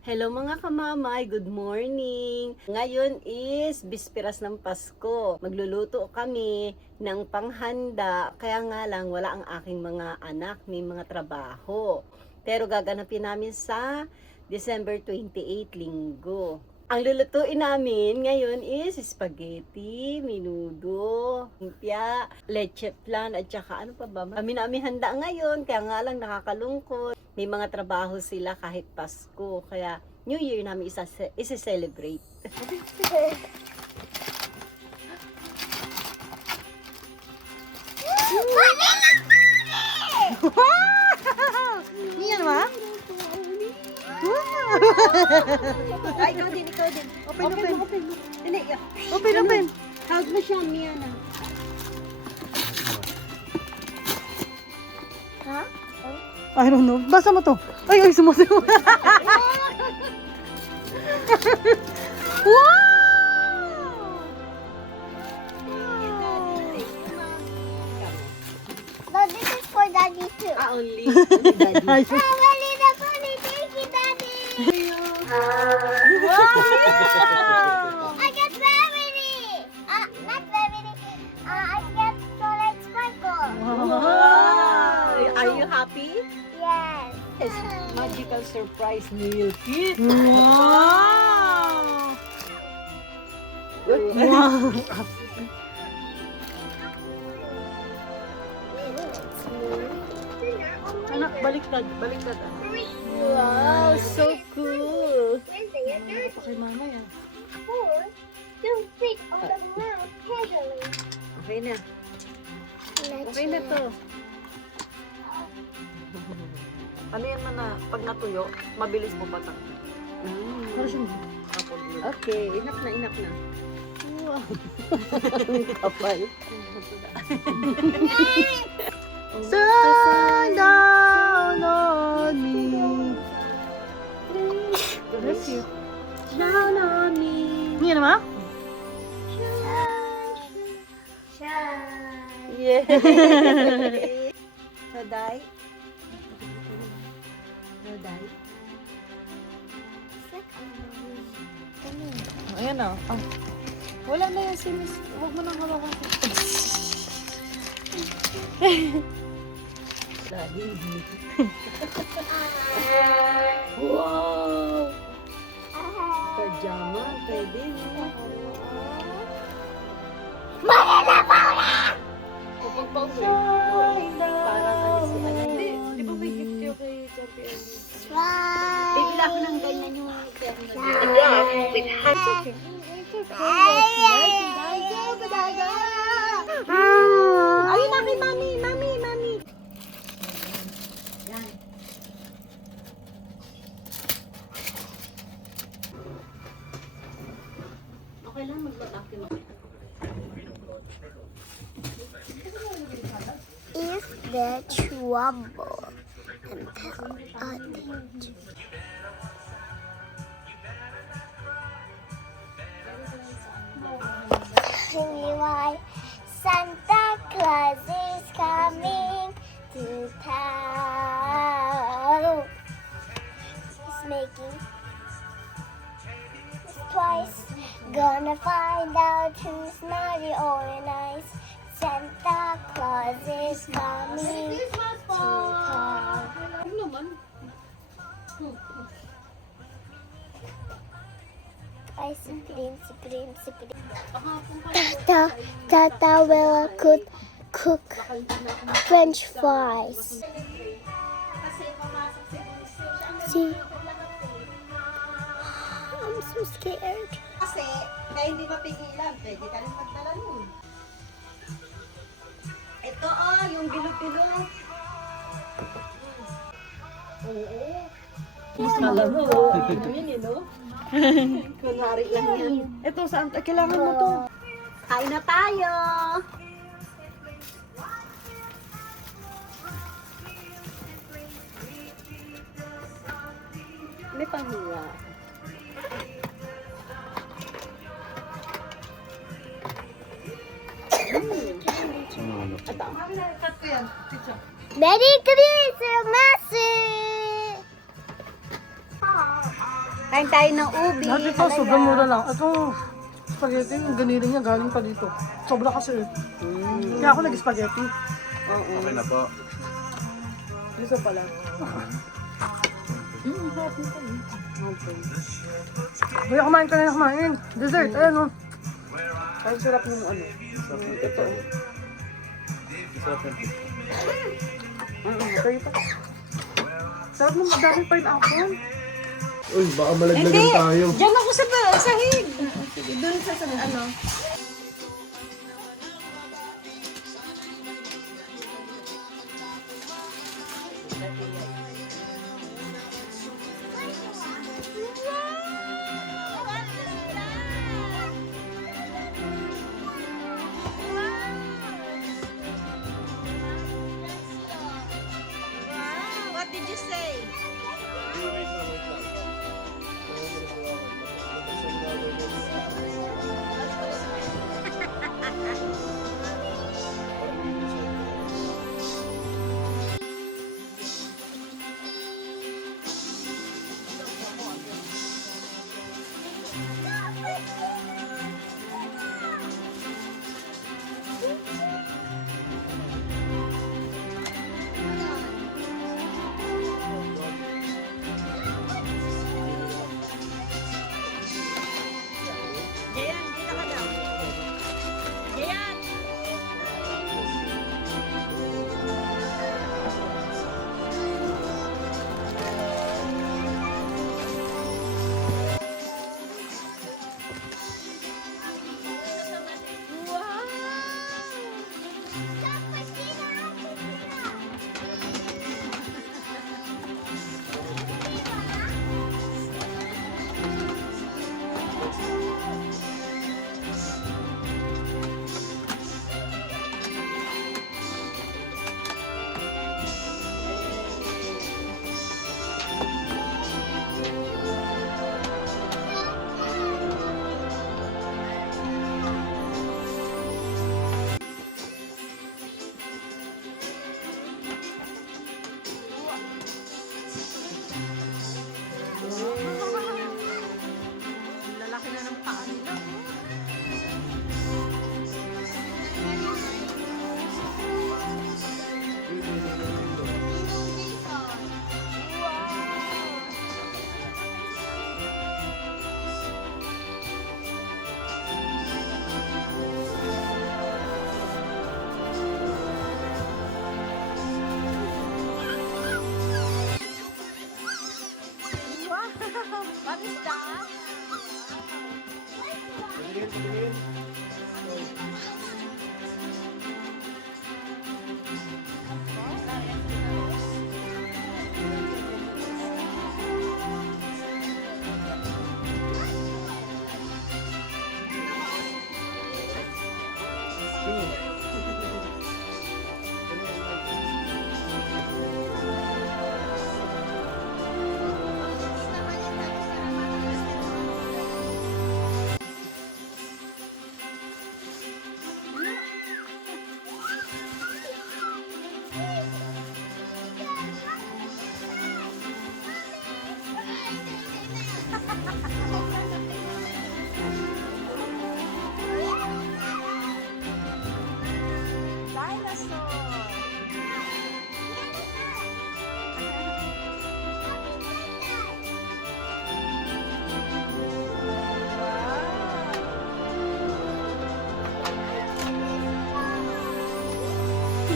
Hello mga kamamay, good morning! Ngayon is bisperas ng Pasko. Magluluto kami ng panghanda, kaya nga lang wala ang aking mga anak, may mga trabaho. Pero gaganapin namin sa December 28, linggo. Ang lulutuin namin ngayon is spaghetti, menudo, lumpia, leche flan, at saka ano pa ba? Kami namin handa ngayon, kaya nga lang nakakalungkot. May mga trabaho sila kahit Pasko, kaya New Year namin isa-celebrate. Yan ba? Ay, ikaw din. Open. Dali, Open. hug mo siya, Mia na. Ha? I don't know. Basa mo to. Ay, sumusunod. Wow! No, this is for Daddy too. Only. Daddy, the funny, thank you, Daddy. Wow! I get family. Not family. I get solid sparkle. Wow! Are you happy? Yes. Yes, magical surprise meal kit. Wow! Wow! Anak, baliktad. Wow, so cool. Pa kay mama yan. Four, don't sit on the ground casually. Okay na. Okay na to. Ano yan man na, pag natuyo, mabilis mo patak. Para siyang Okay, enough na. Wow. Ang kapal. Sun down on me. Bless you. Down on me. Yan naman? Shine. Yeah. Roday. Ayan na. Wala na yan si Miss. Huwag mo nang hawakan. Wow. Pajama, pwede. Parang ano si ano yun. Di ba may gift yung kay Champion? Bigla ko ng ganyan yung ayun na kay mami. Yan. Okay lang magbatak yun. Is there trouble? And tell others. Tell me why Santa Claus is coming to town. He's making this twice. Gonna find out who's naughty or nice. Santa Claus is coming to town. Ano naman? Ay, supreme. Tata will cook French fries. See? I'm so scared. Kasi, kaya hindi mapigilan, pwede ka rin magdala nun. Ito yung bilo-bilo. Oo. Alam mo, ano yun no? Kunwari lang yan. Ito, saan? Kailangan mo to. Kain na tayo! May panghiwa. Cut ko yan. Teacher. Merry Christmas! Kain tayo ng ubi. Lahat ito, sobrang mura lang. Ito, spaghetti, yung ganili niya galing pa dito. Sobra kasi. Kaya ako nag-spaghetti. Oo. Okay na po. Gusto pala. Kaya kumain ka na kumain. Dessert, ayan o. Ang sarap ng ano. Ito. Kayo pa. Sarap ng madami pineapple. Uy, baka malaglagan tayo. Diyan ako sa sahig. Sige, doon sa ano. What did you say? Jayan, dito ka daw. Jayan! Lalaki na ng paa nila. What is that?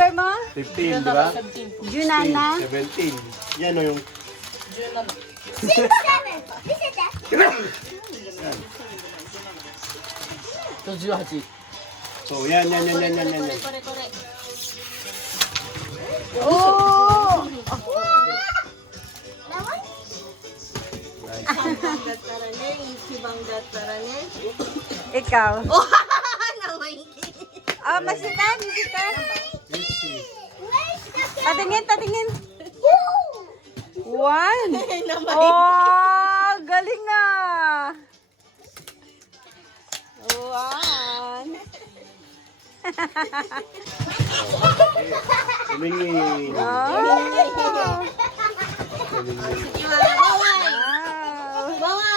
Number mo? 15, di ba? Junana? 17. Yan o yung... So, yan. Oh! Ikaw? Oh, ah, masitan. Tatingin. One. Oh, galing nga. One. Tumingin. Oh. Tumingin. Wow.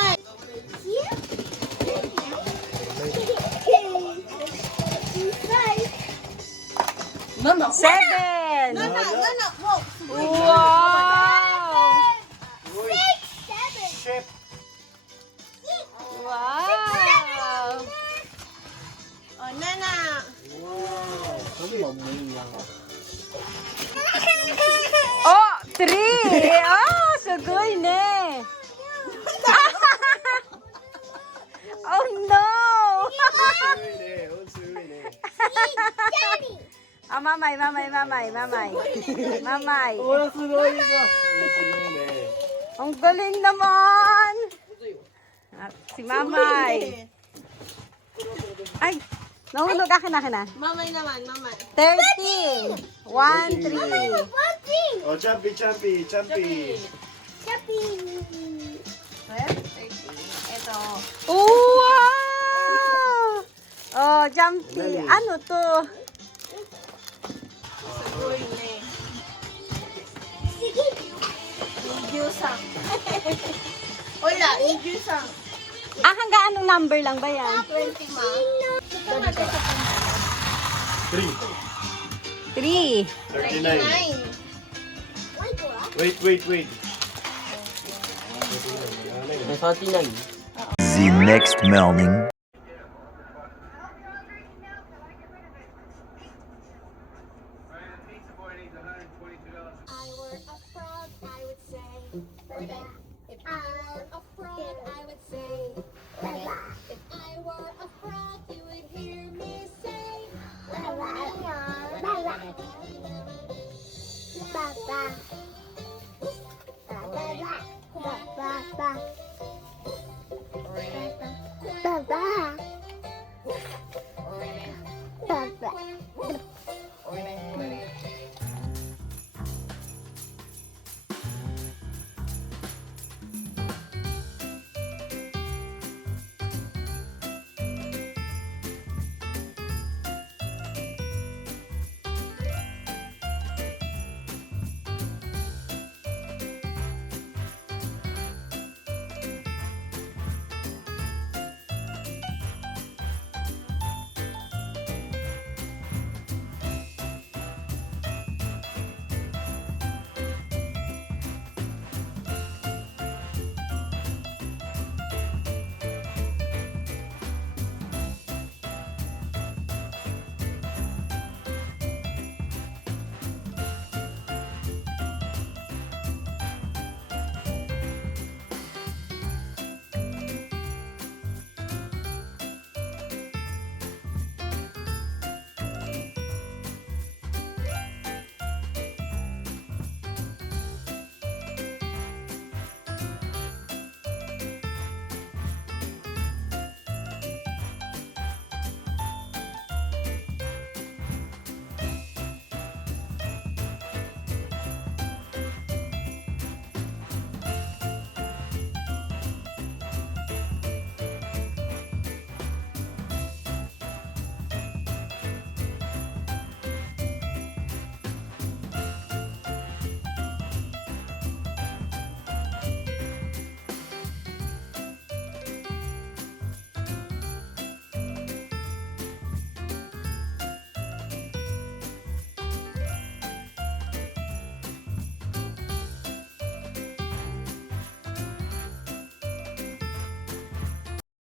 chef. Wow! Oh, Nana! Wow. Oh, 3! Oh, sugoy ne! Oh no! Ah, mamay. Wala sunoy ka. Ang galing naman! At si mamay. Ay, nahulog akin na. Mamay naman, mamay. 30! 1, 3. Oh, champi. Ito. Oh, wow! Oh, jumpy. Ano to? Sagoy ne. Igyusang. Wala, igyusang. Ah, hanggang anong number lang ba yan? 20 ma. 3. 3. 39. 39. Wait. The next morning. I were a frog, I would say. If I were a frog, I would say. If I were a frog, you would hear me say.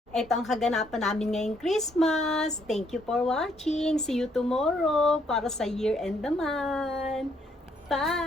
Ito ang kaganapan namin ngayong Christmas. Thank you for watching. See you tomorrow para sa year end naman. Bye!